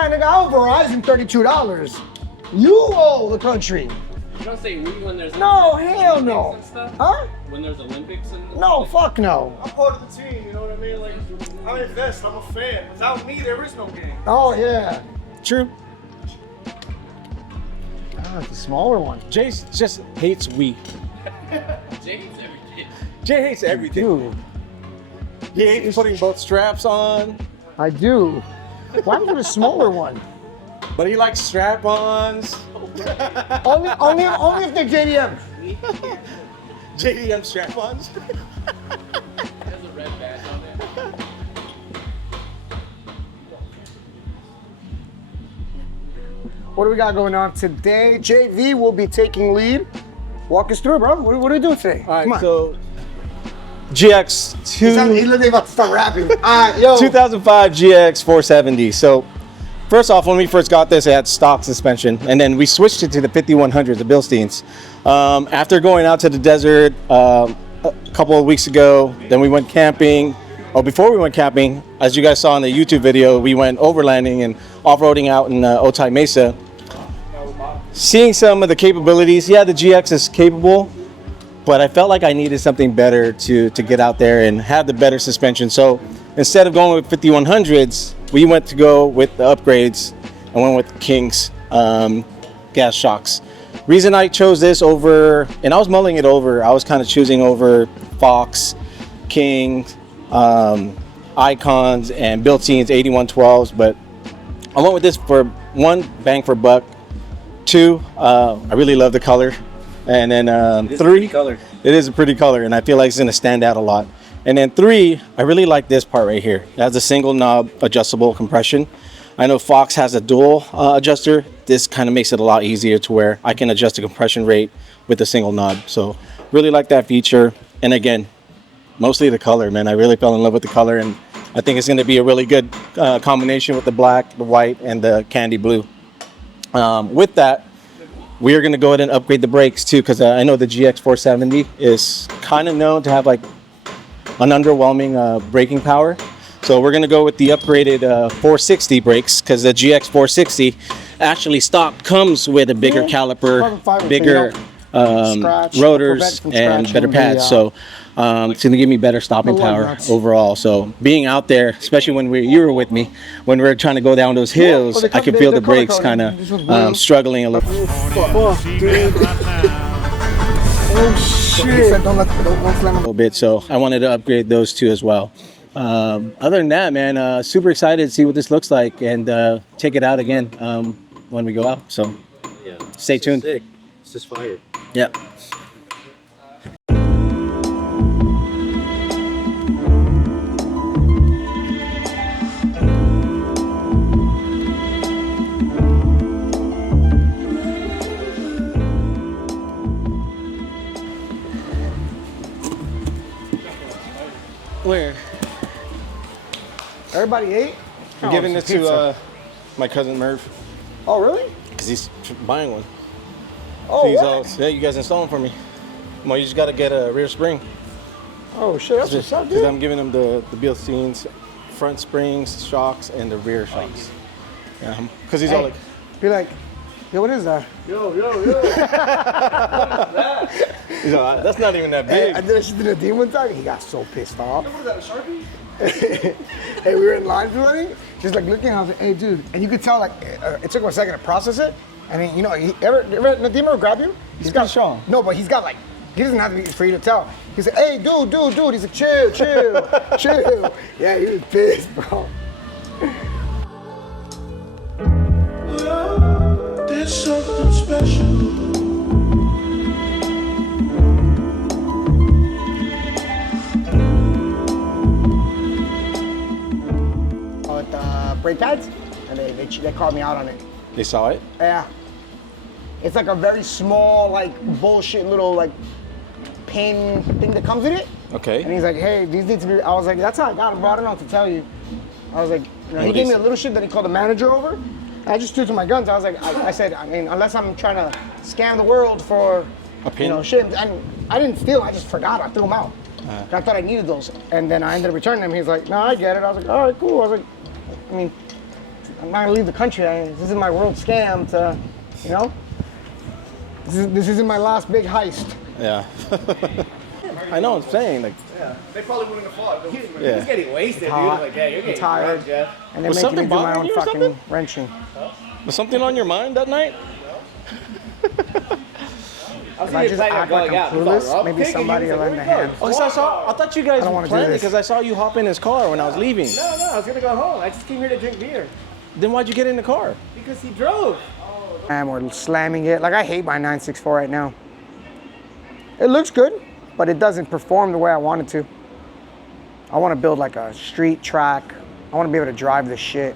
Nah, nigga, I owe Verizon $32. You owe the country. You don't say we when there's No, hell no. and stuff? Huh? When there's Olympics and No, fuck no. I'm part of the team, you know what I mean? Like, I'm invested, I'm a fan. Without me, there is no game. Oh, yeah. True. Ah, it's a smaller one. Jay just hates we. Jay hates everything. Jay hates everything. Dude, He hates putting both straps on, I do. Why would a smaller one? but he likes strap-ons. Only if they're JDM. JDM strap-ons. He has a red badge on there. What do we got going on today? JV will be taking lead. Walk us through, bro. What are we doing today? All Come right, on. so GX2. He's literally about to start rapping. All right, yo. 2005 GX 470. So first off, when we first got this, it had stock suspension, and then we switched it to the 5100s, the Bilsteins. After going out to the desert a couple of weeks ago, then we went camping. Oh, before we went camping, as you guys saw in the YouTube video, we went overlanding and off-roading out in Otay Mesa. Seeing some of the capabilities, yeah, the GX is capable, but I felt like I needed something better to get out there and have the better suspension. So instead of going with 5100s, we went to go with the upgrades and went with King's gas shocks. Reason I chose this over, and I was mulling it over, I was kind of choosing over Fox, King, Icons, and Bilsteins 8112s, but I went with this for one, bang for buck. Two, I really love the color. And then three, color. It is a pretty color, and I feel like it's gonna stand out a lot. And then three, I really like this part right here. It has a single knob adjustable compression. I know Fox has a dual adjuster. This kind of makes it a lot easier to where I can adjust the compression rate with a single knob. So really like that feature. And again, mostly the color, man. I really fell in love with the color, and I think it's gonna be a really good combination with the black, the white, and the candy blue. With that, we are going to go ahead and upgrade the brakes too, because I know the GX 470 is kind of known to have like an underwhelming braking power. So we're going to go with the upgraded 460 brakes, because the GX 460 actually stock comes with a bigger caliper, bigger rotors, and better pads. So it's going to give me better stopping power overall. So being out there, especially when you were with me, when we were trying to go down those hills, I could feel the brakes kind of struggling a little. Fuck, dude. Oh shit. Don't slam A little bit. So I wanted to upgrade those two as well. Other than that, man, super excited to see what this looks like and take it out again when we go out. So Yeah. stay tuned. Sick. It's just fire. Yep. Where? Everybody ate? I'm giving this to my cousin Merv, Oh, really? because he's buying one. Oh, He's what? all, yeah, you guys install them for me. Well, you just got to get a rear spring. Oh, shit. That's what's up, Because dude. I'm giving him the Bilsteins front springs, shocks, and the rear shocks. Yeah, because he's all like, Be like, yo, what is that? Yo. he's all, that's not even that Hey, big. I did that shit to the team one time. He got so pissed off. What is that, a Sharpie? Hey, we were in line for running. Just like looking, I was like, hey, dude. And you could tell, like, it took him a second to process it. And then, you know, Nadeem ever grab you? He's got strong. No, but he's got, like, he doesn't have to be for you to tell. He said, hey, dude. He's like, chill. Chill. Yeah, he was pissed, bro. There's something special. With brake pads, and they called me out on it. They saw it? Yeah. It's like a very small, like, bullshit little, like, pin thing that comes with it. Okay. And he's like, hey, these need to be, I was like, that's how I got them, bro. I don't know what to tell you. I was like, you know, he gave me a little shit, then he called the manager over. And I just threw to my guns. I was like, I said, I mean, unless I'm trying to scam the world for, A pin? you know, shit. And I didn't steal, I just forgot. I threw them out. I thought I needed those. And then I ended up returning them. He's like, no, I get it. I was like, all right, cool. I was like, I mean, I'm not gonna leave the country. This isn't my world scam to, you know. This isn't my last big heist. Yeah. I know what I'm saying. Like, Yeah, they probably wouldn't have fought. yeah. He's getting wasted, dude. hot. Like, yeah, you're getting Tired. drunk, Jeff. And they're Was making me something do my bothering own you or fucking something? wrenching. Was something on your mind that night? I was If I just act like I'm clueless, maybe somebody will lend a hand. Oh, I thought you guys I don't were wanna do planning this. because I saw you hop in his car when I was leaving. No, I was gonna go home. I just came here to drink beer. Then why'd you get in the car? Because he drove. And we're slamming it. Like, I hate my 964 right now. It looks good, but it doesn't perform the way I want it to. I want to build like a street track. I want to be able to drive this shit.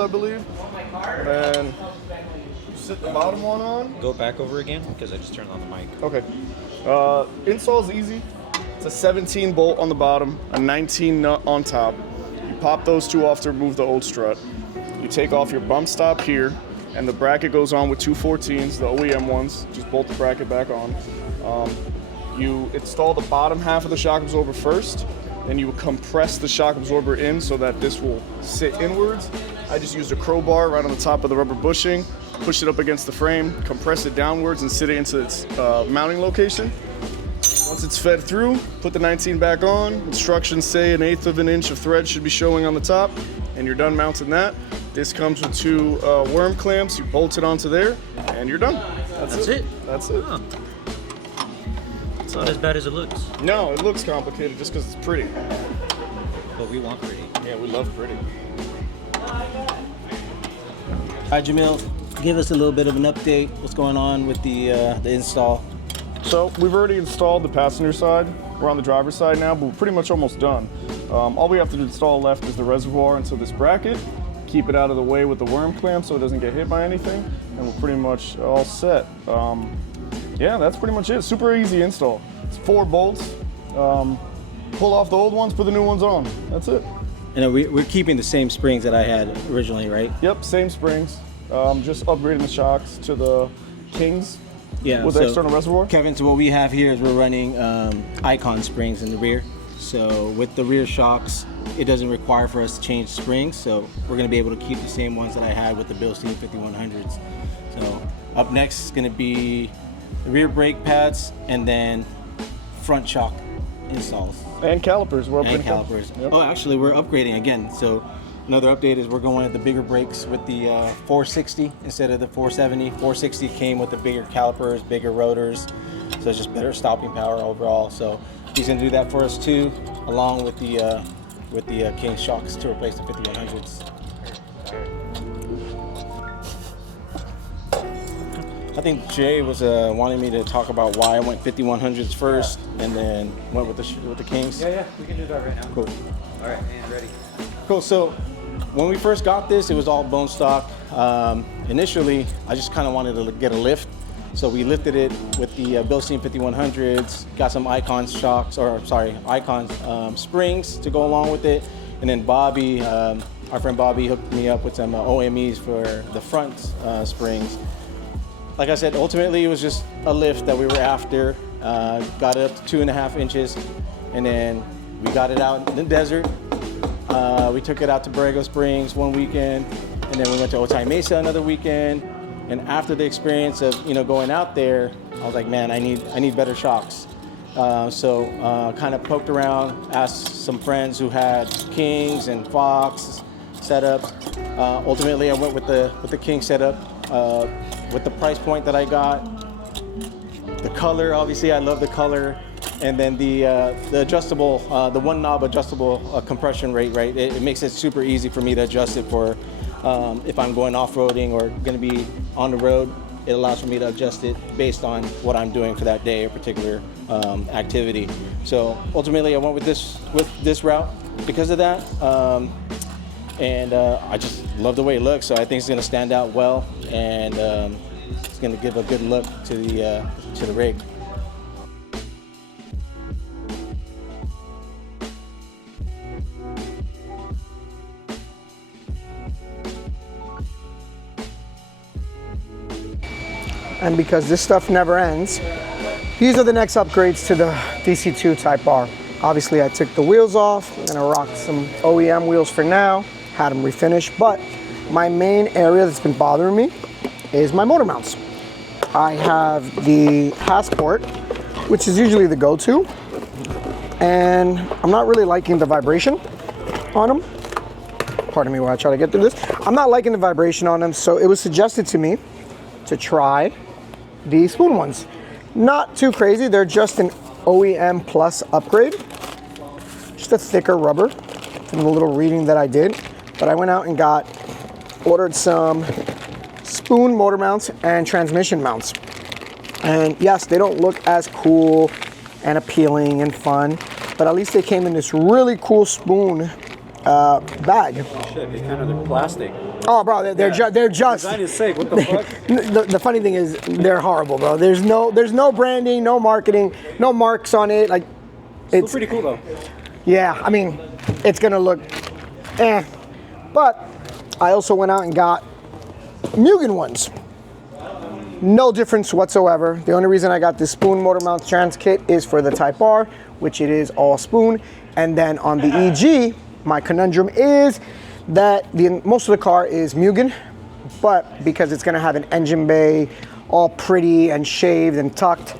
I believe. And then sit the bottom one on. Go back over again because I just turned on the mic. Okay. Install's easy. It's a 17 bolt on the bottom, a 19 nut on top. You pop those two off to remove the old strut. You take off your bump stop here, and the bracket goes on with two 14s, the OEM ones. Just bolt the bracket back on. You install the bottom half of the shock absorber first, then you compress the shock absorber in so that this will sit inwards. I just used a crowbar right on the top of the rubber bushing, push it up against the frame, compress it downwards, and sit it into its mounting location. Once it's fed through, put the 19 back on. Instructions say 1/8 of an inch of thread should be showing on the top, and you're done mounting that. This comes with two worm clamps. You bolt it onto there, and you're done. That's it? That's it. Huh. It's not as bad as it looks, No, it looks complicated just because it's pretty. but we want pretty. Yeah, we love pretty. All right, Jamil, give us a little bit of an update. What's going on with the install? So we've already installed the passenger side. We're on the driver's side now, but we're pretty much almost done. All we have to install left is the reservoir into this bracket, keep it out of the way with the worm clamp so it doesn't get hit by anything, and we're pretty much all set. Yeah, that's pretty much it. Super easy install. It's 4 bolts. Pull off the old ones, put the new ones on. That's it. And we're keeping the same springs that I had originally, right? Yep, same springs. Just upgrading the shocks to the Kings Yeah. with the external reservoir. Kevin, so what we have here is we're running Icon springs in the rear. So with the rear shocks, it doesn't require for us to change springs. So we're going to be able to keep the same ones that I had with the Bilstein 5100s. So up next is going to be the rear brake pads and then front shock installs. And calipers. We're And upgrading calipers. Yep. Oh, actually, we're upgrading again. So another update is we're going with the bigger brakes with the 460 instead of the 470. 460 came with the bigger calipers, bigger rotors, so it's just better stopping power overall. So he's gonna do that for us too, along with the King shocks to replace the 5100s. I think Jay was wanting me to talk about why I went 5100s first and then went with the Kings. Yeah, we can do that right now. Cool. All right, and ready. Cool. So when we first got this, it was all bone stock. Initially, I just kind of wanted to get a lift. So we lifted it with the Bilstein 5100s, got some Icon springs to go along with it. And then Bobby, our friend Bobby, hooked me up with some OMEs for the front springs. Like I said, ultimately it was just a lift that we were after. Got it up to 2.5 inches, and then we got it out in the desert. We took it out to Borrego Springs one weekend, and then we went to Otay Mesa another weekend. And after the experience of going out there, I was like, man, I need better shocks. So kind of poked around, asked some friends who had Kings and Fox setups. Ultimately, I went with the King setup. With the price point that I got, the color, obviously I love the color, and then the adjustable, the one knob adjustable compression rate, right? It makes it super easy for me to adjust it for if I'm going off-roading or gonna be on the road. It allows for me to adjust it based on what I'm doing for that day or particular activity. So ultimately I went with this route because of that. And I just love the way it looks, so I think it's going to stand out well, and it's going to give a good look to the rig. and because this stuff never ends, these are the next upgrades to the DC2 Type R. Obviously, I took the wheels off. I'm gonna rock some OEM wheels for now, had them refinished, but my main area that's been bothering me is my motor mounts. I have the Passport, which is usually the go-to, and I'm not really liking the vibration on them. Pardon me while I try to get through this. I'm not liking the vibration on them, so it was suggested to me to try the spoon ones. Not too crazy, they're just an OEM plus upgrade. Just a thicker rubber from the little reading that I did. But I went out and ordered some spoon motor mounts and transmission mounts. And yes, they don't look as cool and appealing and fun, but at least they came in this really cool spoon bag. Shit, they're plastic. Oh, bro, they're just. Design is sick. What the fuck? The funny thing is, they're horrible, bro. There's no branding, no marketing, no marks on it. Like, It's pretty cool though. yeah, I mean, it's gonna look, eh. But I also went out and got Mugen ones. No difference whatsoever. The only reason I got this spoon motor mount trans kit is for the Type R, which it is all spoon. And then on the EG, my conundrum is that most of the car is Mugen, but because it's gonna have an engine bay, all pretty and shaved and tucked,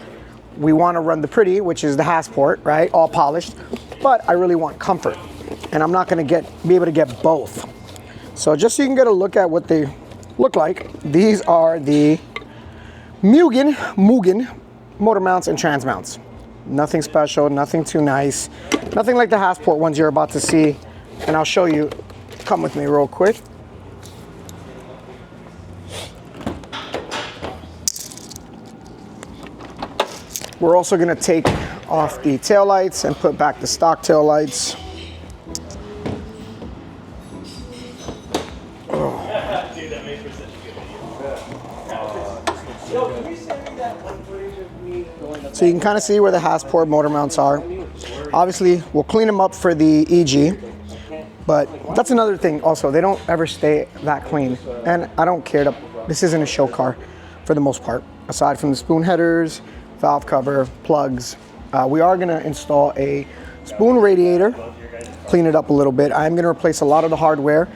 we wanna run the pretty, which is the Passport, right? All polished, but I really want comfort. And I'm not gonna be able to get both. So just so you can get a look at what they look like, these are the Mugen motor mounts and trans mounts. Nothing special, nothing too nice. Nothing like the Passport ones you're about to see. And I'll show you, come with me real quick. We're also gonna take off the taillights and put back the stock taillights. So you can kind of see where the Passport motor mounts are. Obviously, we'll clean them up for the EG, but that's another thing also. They don't ever stay that clean. And I don't care this isn't a show car for the most part. Aside from the spoon headers, valve cover, plugs. We are gonna install a spoon radiator, clean it up a little bit. I'm gonna replace a lot of the hardware,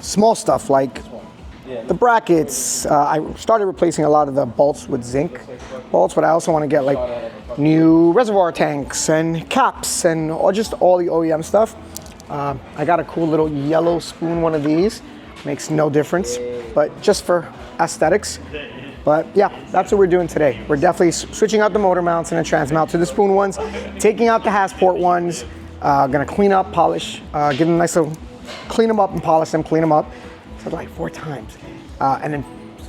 small stuff like the brackets. I started replacing a lot of the bolts with zinc bolts, but I also want to get like new reservoir tanks and caps and just all the OEM stuff. I got a cool little yellow spoon, one of these. Makes no difference, but just for aesthetics. But yeah, that's what we're doing today. We're definitely switching out the motor mounts and the trans mount to the spoon ones, taking out the Passport ones, gonna clean up, polish, give them a nice little, clean them up and polish them, clean them up. So like 4 times. And then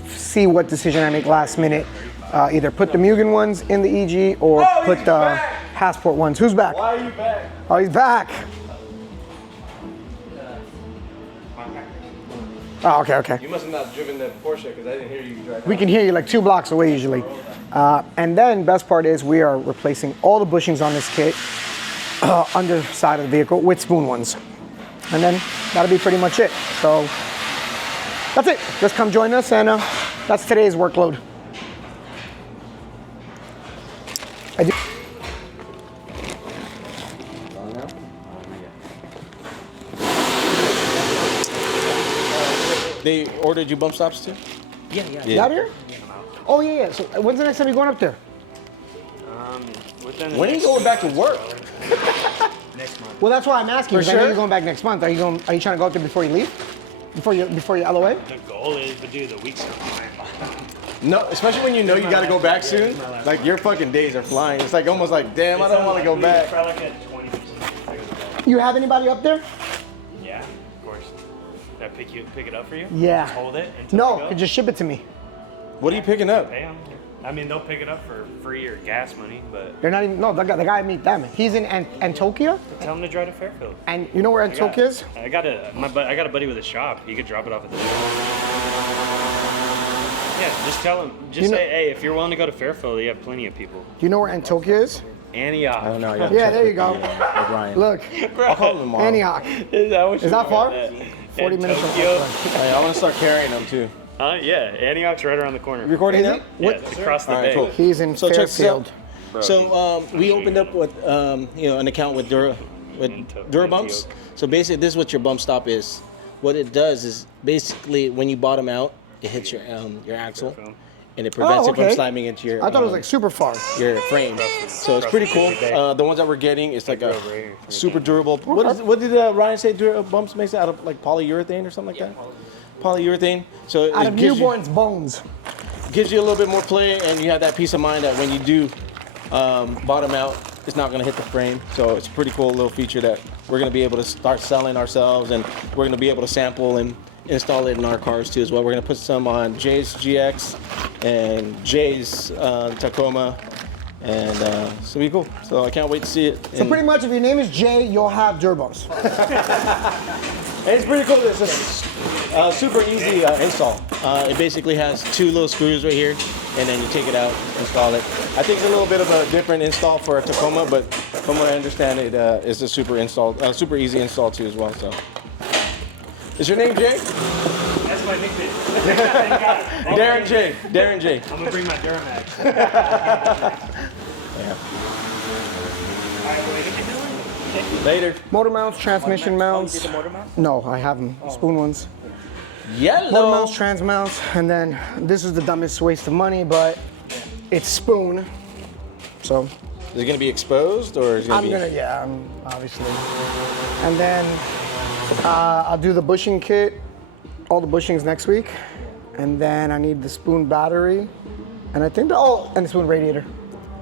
see what decision I make last minute. Either put the Mugen ones in the EG or put the Passport ones. Who's back? Why are you back? Oh, he's back. Oh, okay. You must have not driven the Porsche because I didn't hear you drive. We can hear you like 2 blocks away usually. And then best part is we are replacing all the bushings on this kit underside of the vehicle with spoon ones. And then that'll be pretty much it. So that's it. Just come join us, and that's today's workload. They ordered you bump stops too? Yeah. You out here? Oh yeah. So when's the next time you're going up there? When are you going back to work? Next month. Well, that's why I'm asking. For Because I know sure? you're going back next month. Are you trying to go up there before you leave? Before you LOA? The goal is to do the week's flying. No, especially when you know you got to go back soon. Like your fucking days are flying. It's like almost like, damn, I don't want to go back. Probably like at 20%. You have anybody up there? Yeah, of course. Did I pick it up for you? Yeah. Just hold it until No, I go? could just ship it to me. What are you picking up? Pay 'em. I mean, they'll pick it up for free or gas money, but They're not even. No, the guy I meet them. He's in Antioquia, tell them to drive to Fairfield. and you know where Antioquia is? I got a buddy with a shop. He could drop it off at the shop. Yeah, just tell him. Just You know- say, hey, if you're willing to go to Fairfield, you have plenty of people. Do you know where Antioquia is? Antioch. I don't know. Yeah, there you go. Ryan. Look, I'll call him tomorrow. Antioch. Is that what Is that far? 40 minutes from Tokyo. Hey, I want to start carrying them too. Yeah, Antioch's right around the corner. Recording Is now? it? Yeah, it's across the All right, bay. cool. He's in So check this out. Fairfield. So we opened up with an account with Durabumps. So basically, this is what your bump stop is. What it does is basically when you bottom out, it hits your axle, and it prevents it from slamming into your. I thought it was like super far. Your frame. So it's pretty cool. The ones that we're getting, it's like a super durable. What did Ryan say? Bumps makes it out of like polyurethane or something like that. Polyurethane. So Out it of gives you, newborn's bones. gives you a little bit more play, and you have that peace of mind that when you do bottom out, it's not going to hit the frame. So it's a pretty cool little feature that we're going to be able to start selling ourselves, and we're going to be able to sample and install it in our cars too as well. We're going to put some on Jay's GX and Jay's Tacoma, and it's going to be cool. So I can't wait to see it. So pretty much, if your name is Jay, you'll have Durbos. It's pretty cool. It's a super easy install. It basically has two little screws right here, and then you take it out, install it. I think it's a little bit of a different install for a Tacoma, but from what I understand, it is a super easy install too as well. So, is your name Jay? That's my nickname. Darren J. Darren J. I'm gonna bring my Duramax. Yeah. Later. Motor mounts, transmission mounts. No, I have them. Spoon ones. Yellow. Motor mounts, trans mounts, and then this is the dumbest waste of money, but it's spoon. So Is it gonna be exposed or is it gonna be? obviously. And then I'll do the bushing kit, all the bushings next week, and then I need the spoon battery, and I think and the spoon radiator.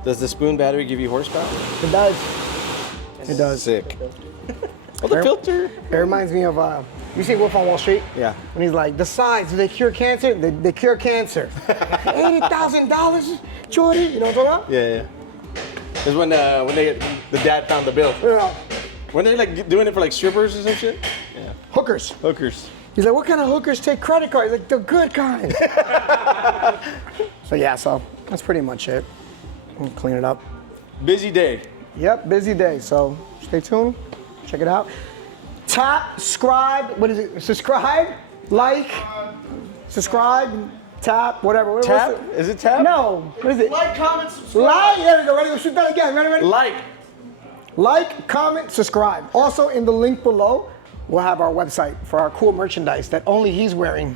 Does the spoon battery give you horsepower? It does. It does. Sick. Oh, the filter. It reminds me of you see Wolf on Wall Street? Yeah. When he's like, the sides, do they cure cancer? They cure cancer. $80,000, Jordy. You know what I'm talking about? Yeah. It's when the dad found the bill. Yeah. When they're like doing it for like strippers or some shit. Yeah. Hookers. Hookers. He's like, what kind of hookers take credit cards? He's like, the good kind. So that's pretty much it. I'll clean it up. Busy day. Yep, busy day. So stay tuned. Check it out. Tap, subscribe. What is it? Subscribe, like, subscribe, tap, whatever. What Tap? is it? Is it tap? No. What is it? Like, comment, subscribe. Like. There we go. Ready? We'll shoot that again. Ready? Like. Comment, subscribe. Also, in the link below, we'll have our website for our cool merchandise that only he's wearing.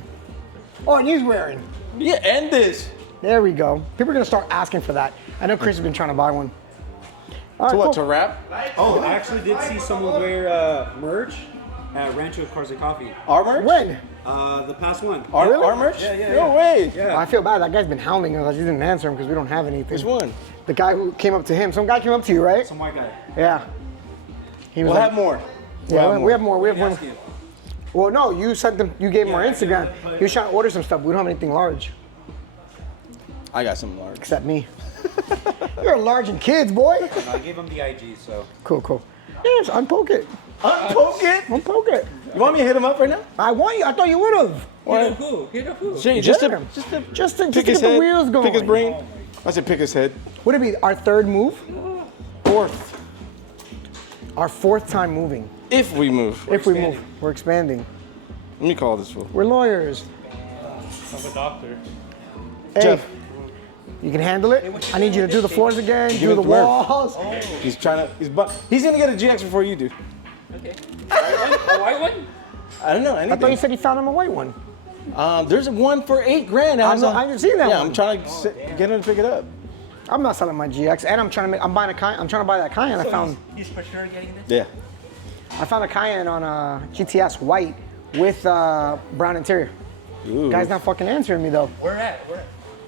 Oh, and he's wearing. Yeah, and this. There we go. People are gonna start asking for that. I know Chris has been trying to buy one. All To right, what? cool. To rap? Oh, I actually did see someone wear merch at Rancho Cars and Coffee. Our merch? When? The past one. Our merch? Yeah. No way. Yeah. I feel bad. That guy's been hounding us. I just didn't answer him because we don't have anything. Which one? The guy who came up to him. Some guy came up to you, right? Some white guy. Yeah. He was We'll like, have more. Yeah, we have more. We have Ask one. you. Well, no, you sent them. You gave him our Yeah, Instagram. but- He was trying to order some stuff. We don't have anything large I got some large. except me. You're a large in kids, boy. No, I gave him the IG, so. Cool. Yes, unpoke it. Unpoke it? Unpoke it. You want me to hit him up right now? I want you. I thought you would have. Hit up who? Shane, Just just to pick get his the head, wheels going. pick his brain. I said pick his head. Would it be our third move? Fourth. Our fourth time moving. If we move. If we move, we're expanding. Let me call this fool. We're lawyers. I'm a doctor. Hey, Jeff. you can handle it. I need you to do the floors again, do it the to Murph. walls. He's trying to. He's gonna get a GX before you do. Okay. A white one? I don't know I thought you anything. said he found him a white one. There's one for $8,000. I haven't seen that Yeah, one. I'm trying to get him to pick it up. I'm not selling my GX, and I'm trying to buy that Cayenne. He's for sure getting this? Yeah. I found a Cayenne on a GTS white with brown interior. Ooh. Guy's not fucking answering me though. Where at?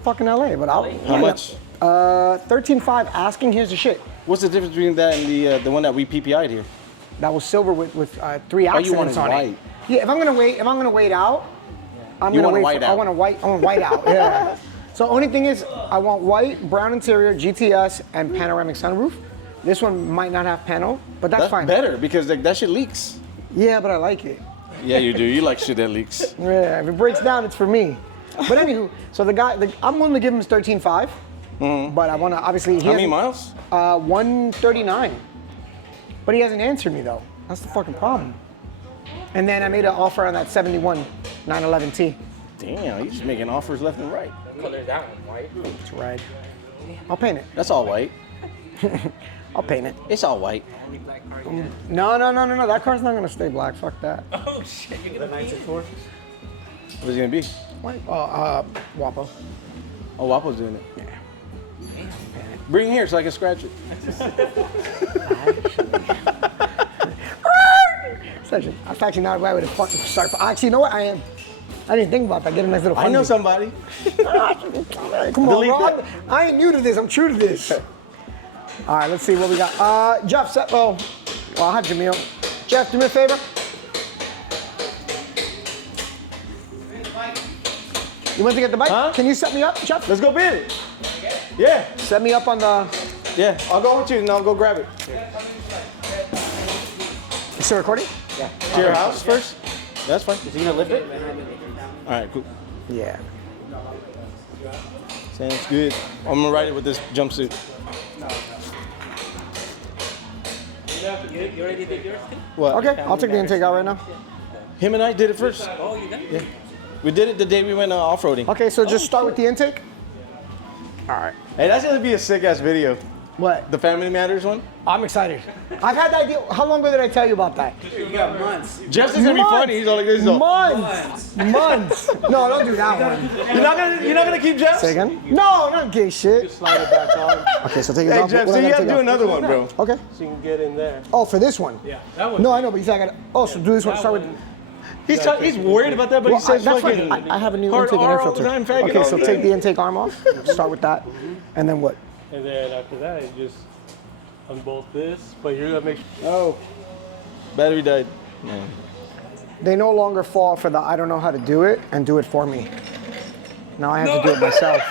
Fucking LA, but I'll. How much? 13.5 asking. Here's the shit. What's the difference between that and the one that we PPI'd here? That was silver with 3 Oh, you want accidents it on white. it. Yeah, if I'm gonna wait out, I'm You gonna want wait. white I out. want white out. Yeah. So only thing is, I want white, brown interior, GTS, and panoramic sunroof. This one might not have panel, but that's fine. better because like, that shit leaks. Yeah, but I like it. Yeah, you do. You like shit that leaks. Yeah, if it breaks down, it's for me. But anywho, so I'm willing to give him his 13.5, but I want to obviously. How many miles? 139. But he hasn't answered me though. That's the fucking problem. And then I made an offer on that 71 911T. Damn, he's just making offers left and right. What color is that one? White? It's red. I'll paint it. That's all white. I'll paint it. It's all white. Only black car you had. No. That car's not gonna stay black. Fuck that. Oh shit, you're gonna paint it. What's it gonna be? Wait. Wapo. Oh, Wapo's doing it. Yeah. Bring it here so I can scratch it. That's actually not a bad way to fucking start. Actually, you know what? I didn't think about that. Get a nice little. I know funding. somebody. Come on, Delete bro. that. I ain't new to this. I'm true to this. All right, let's see what we got. Jeff, well, I'll have Jamil. Jeff, do me a favor. You went to get the bike? Huh? Can you set me up, Jeff? Let's go bid it. Yeah. Set me up on the. Yeah. I'll go with you and I'll go grab it. You still recording? Yeah. To your house first? That's fine. Is he gonna lift it? All right, cool. Yeah. Sounds good. I'm gonna ride it with this jumpsuit. You already did yours? What? Okay, I'll take the intake out right now. Him and I did it first. Oh, you done? Yeah. We did it the day we went off-roading. Okay, so just start with the intake. All right. Hey, that's gonna be a sick-ass video. What? The Family Matters one. I'm excited. I've had the idea. How long ago did I tell you about that? You got months. Justin's gonna be funny. He's all like this. Months. No, don't do that one. You're not gonna keep Jeff? Say again? No, not gay shit. Slide it back on Okay, so take it Hey off. Jeff, What so I you gotta have to take do off? another one, bro. Okay. so you can get in there. Oh, for this one? Yeah, that one. No, I know, but you said I gotta. Oh, so do this one. Start with. He's worried about that, but Well, he says that's fucking fine. I have a new hard intake and air R all the filter. time, faggot Okay, all so the take time. the intake arm off. Start with that, and then what? And then after that, you just unbolt this, but you're gonna make Oh, battery died. They no longer fall for the I don't know how to do it and do it for me. Now I have to do it myself.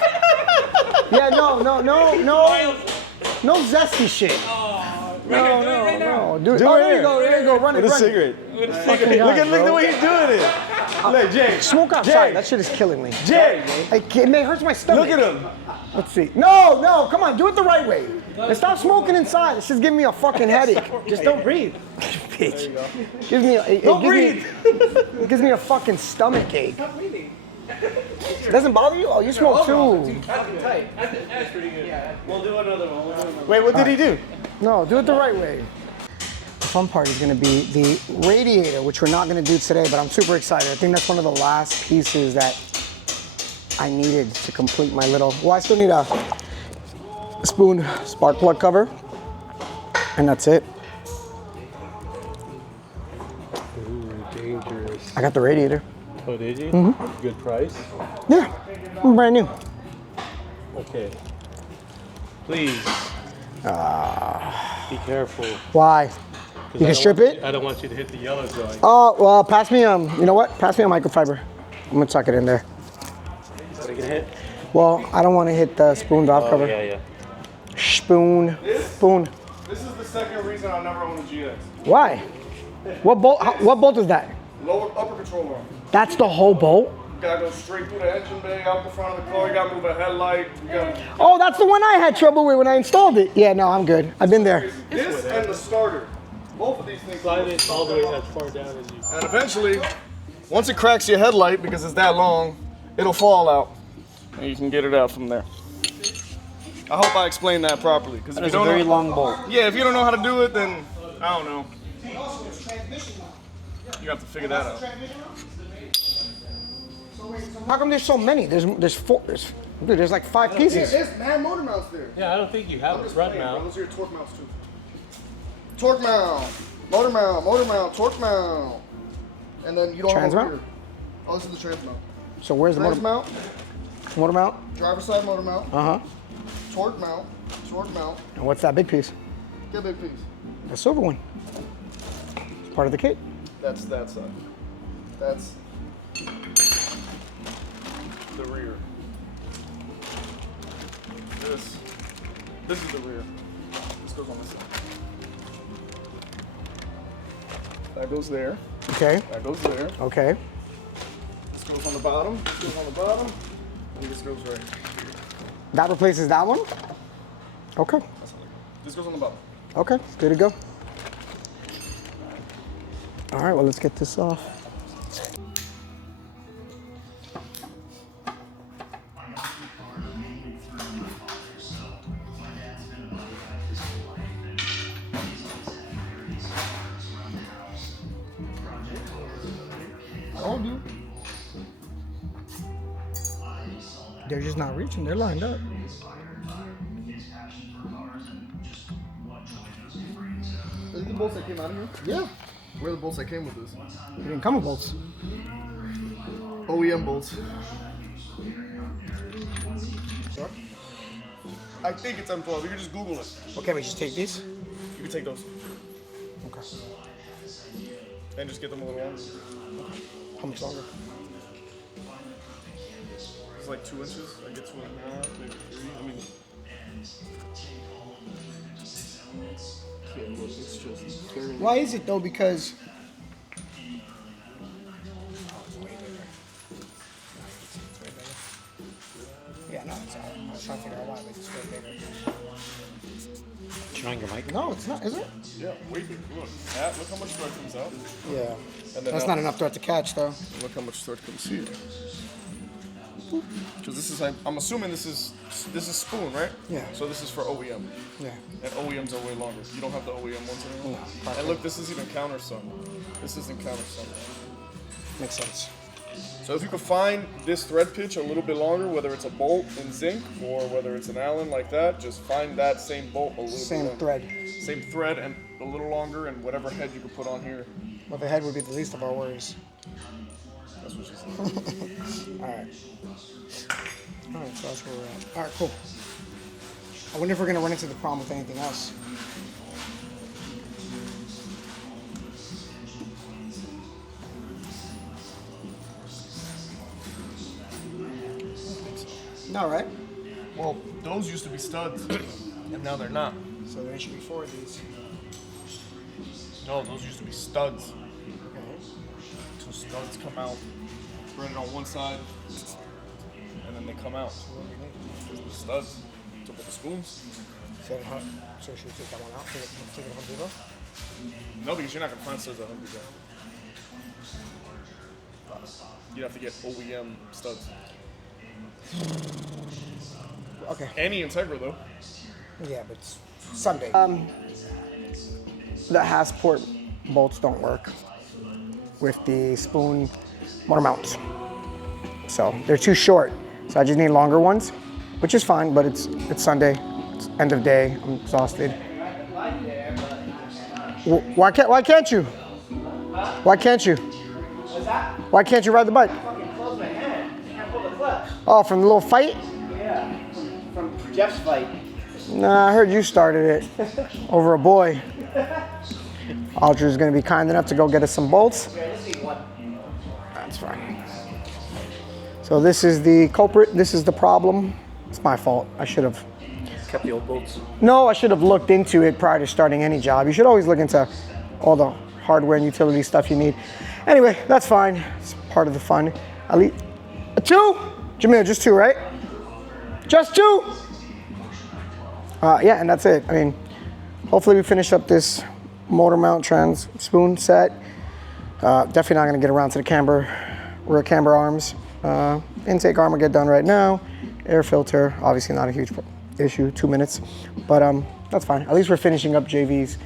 Yeah, no zesty shit. No. Do it. Do Oh, it there you here. go. There you go. Run it. With a Run it. cigarette. Fucking Look God, at the bro. way he's doing it. Look, Jay. Smoke outside. Jay. That shit is killing me. Jay, It hurts my stomach. look at him. Let's see. No, come on, do it the right way. And stop smoking inside. It's just giving me a fucking headache. Just don't breathe. Bitch. Gives me it gives me a fucking stomach ache. It doesn't bother you? Oh, you smoke too. That's pretty good. We'll do another one. Wait, what did he do? No, do it the right way. The fun part is gonna be the radiator, which we're not gonna do today, but I'm super excited. I think that's one of the last pieces that I needed to complete my little, well, I still need a spoon spark plug cover, and that's it. Ooh, dangerous. I got the radiator. Oh, did you? Good price. Yeah, I'm brand new. Okay. Please. Be careful. Why? 'Cause You I can don't strip want it? I don't want you to hit the yellow zone. Oh, well, pass me, you know what? Pass me a microfiber. I'm gonna tuck it in there. What are you gonna hit? Well, I don't wanna hit the spoon valve Oh, cover. yeah. Spoon. This is the second reason I never own a GX. Why? What bolt is that? Lower upper control arm. That's the whole bolt? You gotta go straight through the engine bay, out the front of the car. You gotta move a headlight. You gotta. Oh, that's the one I had trouble with when I installed it. Yeah, no, I'm good. I've been there. This and the starter. Both of these things. Slide it all the way as far down as you. And eventually, once it cracks your headlight because it's that long, it'll fall out, and you can get it out from there. I hope I explained that properly. Because It's a very long bolt. Yeah, if you don't know how to do it, then I don't know. You have to figure that out. How come there's so many? There's four. There's like 5 pieces. There's mad motor mounts there. Yeah, I don't think you have a front mount. Those are your torque mounts too. Torque mount, motor mount, torque mount. And then you don't Trans have mount? here. Oh, this is the trans mount. So where's the Trans motor mount, mount? driver side motor mount, Uh-huh. torque mount, And what's that big piece? get a big piece. The silver one. It's part of the kit. That's that side. That's the rear. This is the rear. This goes on this side. That goes there. Okay. That goes there. Okay. This goes on the bottom. This goes on the bottom. And this goes right. That replaces that one? Okay. That's how they go. This goes on the bottom. Okay. Good to go. All right, well, let's get this off. told you. They're just not reaching. They're lined up. Is it the bolts that came out of here? Yeah. Where are the bolts that came with this? They didn't come with bolts. OEM bolts. Sure. I think it's M12. You can just Google it. Okay, we just take these. You can take those Okay. and just get them a little longer. How much longer? It's like 2 inches. I get 2.5, maybe 3. I mean, yeah, look, it's just barely. Why is it though? Because yeah, no, it's all. I was trying to figure out why, but it's way bigger. Turn on your mic. No, it's not. Is it? Yeah, wait, look. Look how much thread comes out. Yeah. And then That's not enough thread to catch, though. Look how much thread comes here. Because this is, I'm assuming this is spoon, right? Yeah. So this is for OEM. Yeah. And OEMs are way longer. You don't have the OEM ones anymore? No. And look, this is even countersunk. This isn't countersunk. Makes sense. So if you could find this thread pitch a little bit longer, whether it's a bolt in zinc or whether it's an Allen like that, just find that same bolt a little bit Same longer. thread. Same thread and a little longer, and whatever head you could put on here. But the head would be the least of our worries. That's what she said. All right. All right, so that's where we're at. All right, cool. I wonder if we're gonna run into the problem with anything else. No, right? Well, those used to be studs, and now they're not. So there should be 4 of these. No, those used to be studs. Okay. 2 studs come out, threaded on one side, and then they come out. The studs. To put the spoons. So should we take that one out? Take it Home Depot? No, because you're not gonna find studs at Home Depot. You'd have to get OEM studs. Okay. Any Integra though. Yeah, but it's Sunday. The Hasport bolts don't work with the spoon motor mounts. So they're too short. So I just need longer ones, which is fine, but it's Sunday. It's end of day. I'm exhausted. Why can't you? Why can't you? Why can't you ride the bike? Oh, from the little fight? Yeah, from Jeff's fight. Nah, I heard you started it over a boy. Aldra's gonna be kind enough to go get us some bolts. That's fine. So this is the culprit. This is the problem. It's my fault. I should have Kept the old bolts. No, I should have looked into it prior to starting any job. You should always look into all the hardware and utility stuff you need. Anyway, that's fine. It's part of the fun. At least 2? Jamil, just 2, right? Just 2? Yeah, and that's it. I mean, hopefully we finish up this motor mount trans spoon set. Definitely not gonna get around to the rear camber arms. Intake arm will get done right now. Air filter, obviously not a huge issue, 2 minutes, but that's fine. At least we're finishing up JV's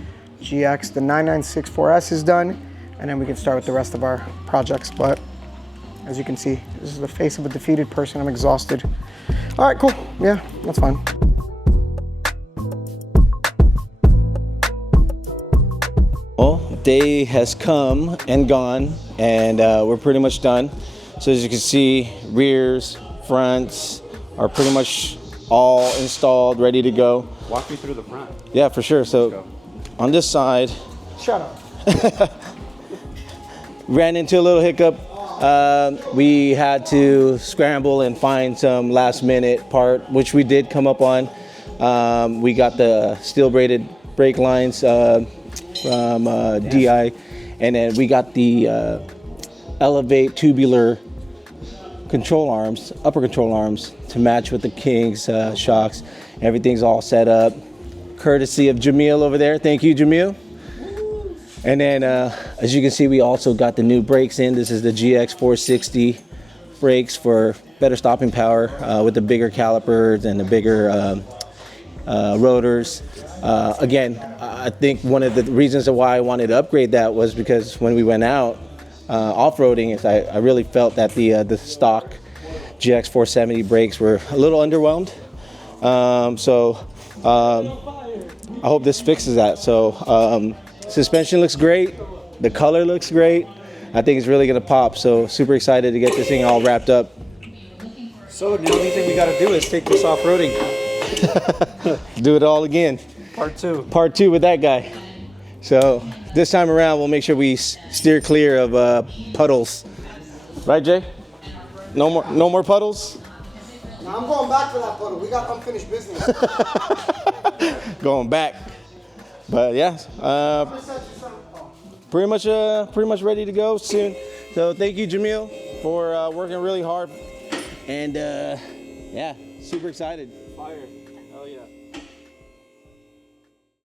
GX. The 9964S is done, and then we can start with the rest of our projects. But as you can see, this is the face of a defeated person. I'm exhausted. All right, cool. Yeah, that's fine. Well, day has come and gone, and we're pretty much done. So as you can see, rears, fronts are pretty much all installed, ready to go. Walk me through the front. Yeah, for sure. So on this side, Shut up. ran into a little hiccup. We had to scramble and find some last minute part, which we did come up on. We got the steel braided brake lines from DI, and then we got the Elevate tubular control arms, upper control arms, to match with the King's shocks. Everything's all set up, courtesy of Jamil over there. Thank you, Jamil. And then, as you can see, we also got the new brakes in. This is the GX 460 brakes for better stopping power with the bigger calipers and the bigger rotors. Again, I think one of the reasons why I wanted to upgrade that was because when we went out, off-roading is I really felt that the stock GX 470 brakes were a little underwhelmed. I hope this fixes that. So suspension looks great. The color looks great. I think it's really gonna pop. So super excited to get this thing all wrapped up. So the only thing we gotta do is take this off-roading. Do it all again. Part 2. Part 2 with that guy. So this time around, we'll make sure we steer clear of puddles. Right, Jay? No more puddles? Now I'm going back for that puddle. We got unfinished business. Going back. But yeah, pretty much ready to go soon. So thank you, Jamil, for working really hard. And yeah, super excited. Fire. Hell yeah.